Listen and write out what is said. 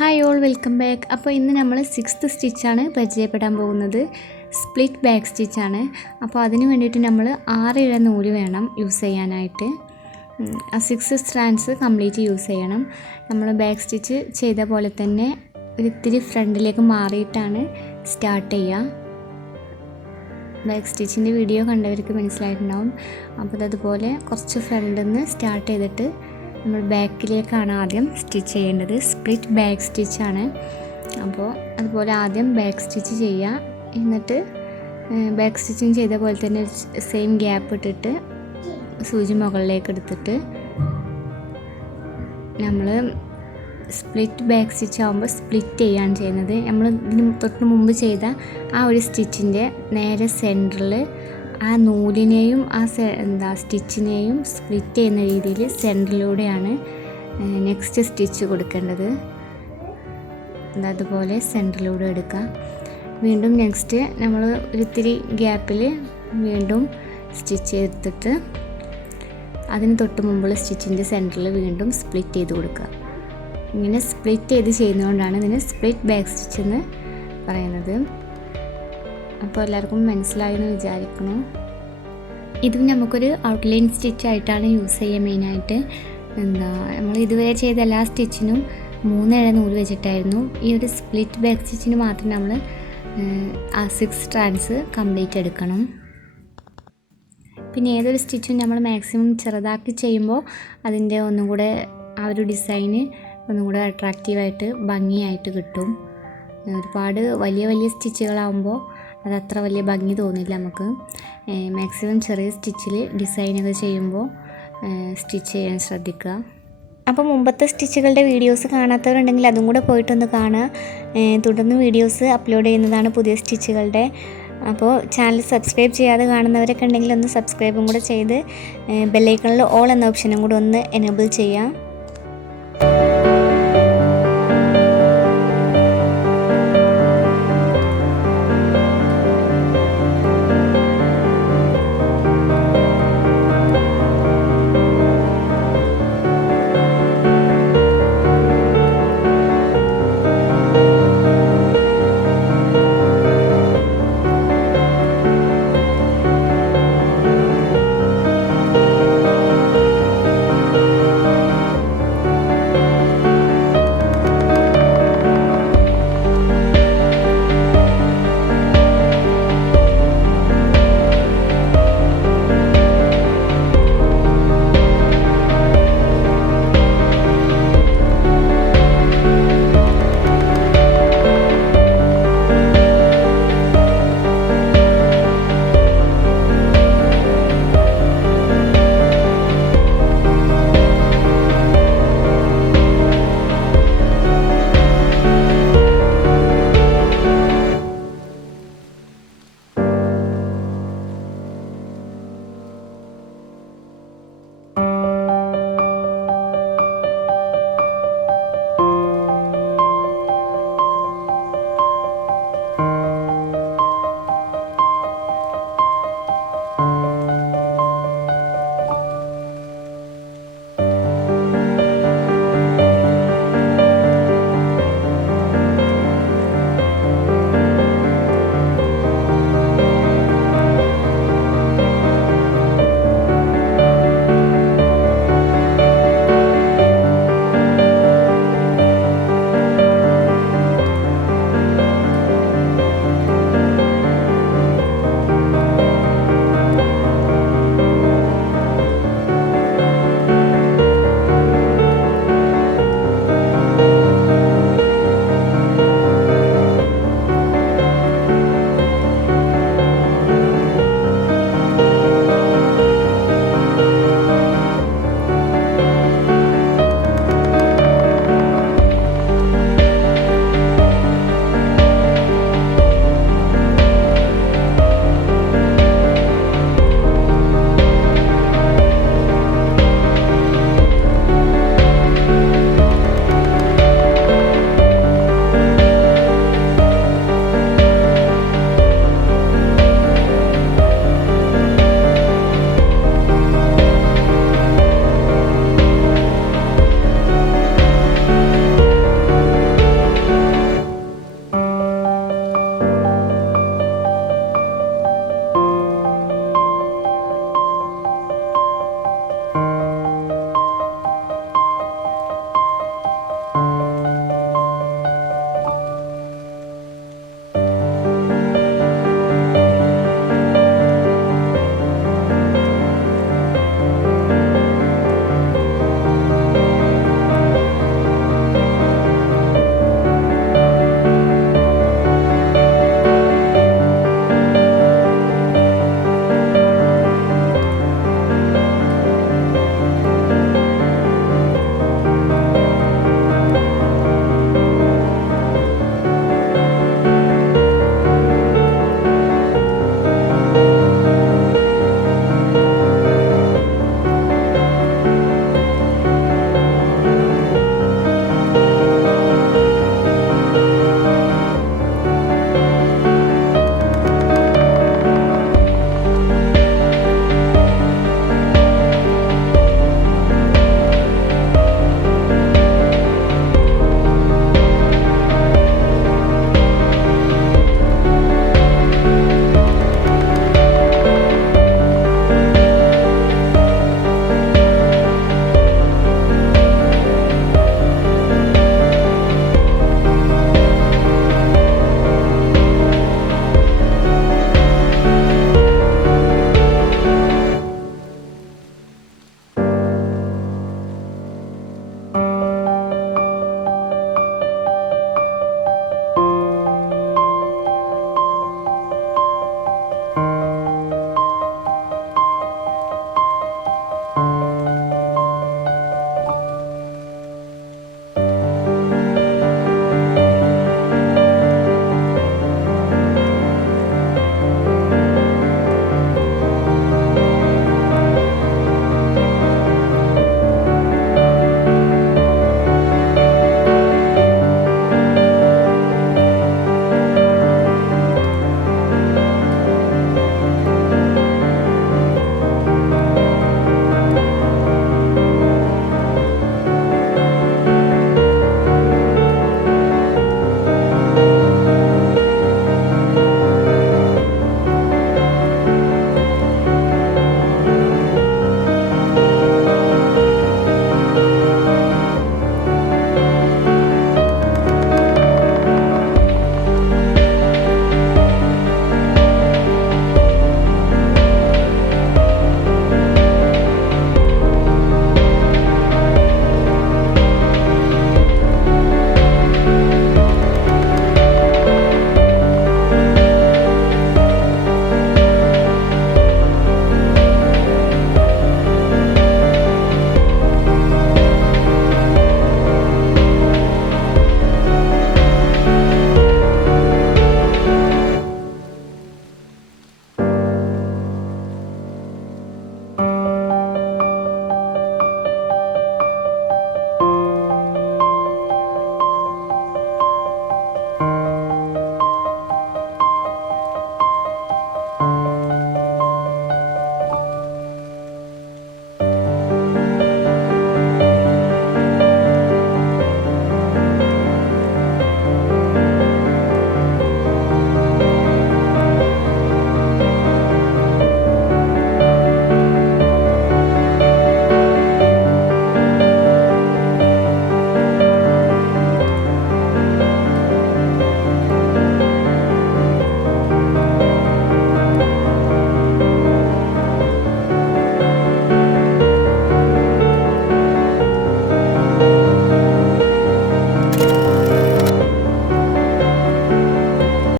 Hi all, welcome back. അപ്പോൾ ഇന്ന് നമ്മൾ 6th സ്റ്റിച്ചാണ് പരിചയപ്പെടാൻ പോകുന്നത്. സ്പ്ലിറ്റ് ബാക്ക് സ്റ്റിച്ചാണ്. അപ്പോൾ അതിന് വേണ്ടിയിട്ട് നമ്മൾ 6 ഇഴ നൂല് വേണം യൂസ് ചെയ്യാനായിട്ട്. ആ 6 സ്ട്രാൻഡ്സ് കംപ്ലീറ്റ് യൂസ് ചെയ്യണം. നമ്മൾ ബാക്ക് സ്റ്റിച്ച് ചെയ്ത പോലെ തന്നെ ഒരിത്തിരി ഫ്രണ്ടിലേക്ക് മാറിയിട്ടാണ് സ്റ്റാർട്ട് ചെയ്യുക. ബാക്ക് സ്റ്റിച്ചിൻ്റെ വീഡിയോ കണ്ടവർക്ക് മനസ്സിലായിട്ടുണ്ടാവും. അപ്പോൾ അതുപോലെ കുറച്ച് ഫ്രണ്ടിൽ നിന്ന് സ്റ്റാർട്ട് ചെയ്തിട്ട് നമ്മൾ ബാക്കിലേക്കാണ് ആദ്യം സ്റ്റിച്ച് ചെയ്യേണ്ടത്. സ്പ്ലിറ്റ് ബാക്ക് സ്റ്റിച്ചാണ്. അപ്പോൾ അതുപോലെ ആദ്യം ബാക്ക് സ്റ്റിച്ച് ചെയ്യുക. എന്നിട്ട് ബാക്ക് സ്റ്റിച്ചിങ് ചെയ്ത പോലെ തന്നെ സെയിം ഗ്യാപ്പ് ഇട്ടിട്ട് സൂചി മുകളിലേക്ക് എടുത്തിട്ട് നമ്മൾ സ്പ്ലിറ്റ് ബാക്ക് സ്റ്റിച്ച് ആകുമ്പോൾ സ്പ്ലിറ്റ് ചെയ്യുകയാണ് ചെയ്യുന്നത്. നമ്മൾ ഇതിന് തൊട്ട് മുമ്പ് ചെയ്ത ആ ഒരു സ്റ്റിച്ചിൻ്റെ നേരെ സെൻറ്ററിൽ ആ നൂലിനെയും ആ സ്റ്റിച്ചിനെയും സ്പ്ലിറ്റ് ചെയ്യുന്ന രീതിയിൽ സെൻറ്ററിലൂടെയാണ് നെക്സ്റ്റ് സ്റ്റിച്ച് കൊടുക്കേണ്ടത്. അതുപോലെ സെൻറ്ററിലൂടെ എടുക്കുക. വീണ്ടും നെക്സ്റ്റ് നമ്മൾ ഒരിത്തിരി ഗ്യാപ്പിൽ വീണ്ടും സ്റ്റിച്ച് എടുത്തിട്ട് അതിന് തൊട്ട് മുമ്പുള്ള സ്റ്റിച്ചിൻ്റെ സെൻറ്ററിൽ വീണ്ടും സ്പ്ലിറ്റ് ചെയ്ത് കൊടുക്കുക. ഇങ്ങനെ സ്പ്ലിറ്റ് ചെയ്ത് ചെയ്യുന്നതുകൊണ്ടാണ് ഇതിന് സ്പ്ലിറ്റ് ബാക്ക് സ്റ്റിച്ച് എന്ന് പറയുന്നത്. അപ്പോൾ എല്ലാവർക്കും മനസ്സിലായെന്ന് വിചാരിക്കുന്നു. ഇതും നമുക്കൊരു ഔട്ട്ലൈൻ സ്റ്റിച്ചായിട്ടാണ് യൂസ് ചെയ്യുക. മെയിനായിട്ട് നമ്മൾ ഇതുവരെ ചെയ്ത എല്ലാ സ്റ്റിച്ചിനും 3 ഇഴ നൂല് വെച്ചിട്ടായിരുന്നു. ഈ ഒരു സ്പ്ലിറ്റ് ബാക്ക് സ്റ്റിച്ചിന് മാത്രം നമ്മൾ ആ 6 സ്ട്രാൻഡ്സ് കംപ്ലീറ്റ് എടുക്കണം. പിന്നെ ഏതൊരു സ്റ്റിച്ചും നമ്മൾ മാക്സിമം ചെറുതാക്കി ചെയ്യുമ്പോൾ അതിൻ്റെ ഒന്നും കൂടെ ആ ഒരു ഡിസൈന് ഒന്നും കൂടെ അട്രാക്റ്റീവായിട്ട് ഭംഗിയായിട്ട് കിട്ടും. ഒരുപാട് വലിയ വലിയ സ്റ്റിച്ചുകളാകുമ്പോൾ അതത്ര വലിയ ഭംഗി തോന്നില്ല നമുക്ക്. മാക്സിമം ചെറിയ സ്റ്റിച്ചിൽ ഡിസൈനൊക്കെ ചെയ്യുമ്പോൾ സ്റ്റിച്ച് ചെയ്യാൻ ശ്രദ്ധിക്കുക. അപ്പോൾ മുമ്പത്തെ സ്റ്റിച്ചുകളുടെ വീഡിയോസ് കാണാത്തവരുണ്ടെങ്കിൽ അതും കൂടെ പോയിട്ടൊന്ന് കാണുക. തുടർന്ന് വീഡിയോസ് അപ്ലോഡ് ചെയ്യുന്നതാണ് പുതിയ സ്റ്റിച്ചുകളുടെ. അപ്പോൾ ചാനൽ സബ്സ്ക്രൈബ് ചെയ്യാതെ കാണുന്നവരൊക്കെ ഉണ്ടെങ്കിൽ ഒന്ന് സബ്സ്ക്രൈബും കൂടെ ചെയ്ത് ബെല്ലൈക്കണിൽ ഓൾ എന്ന ഓപ്ഷനും കൂടെ ഒന്ന് എനേബിൾ ചെയ്യാം.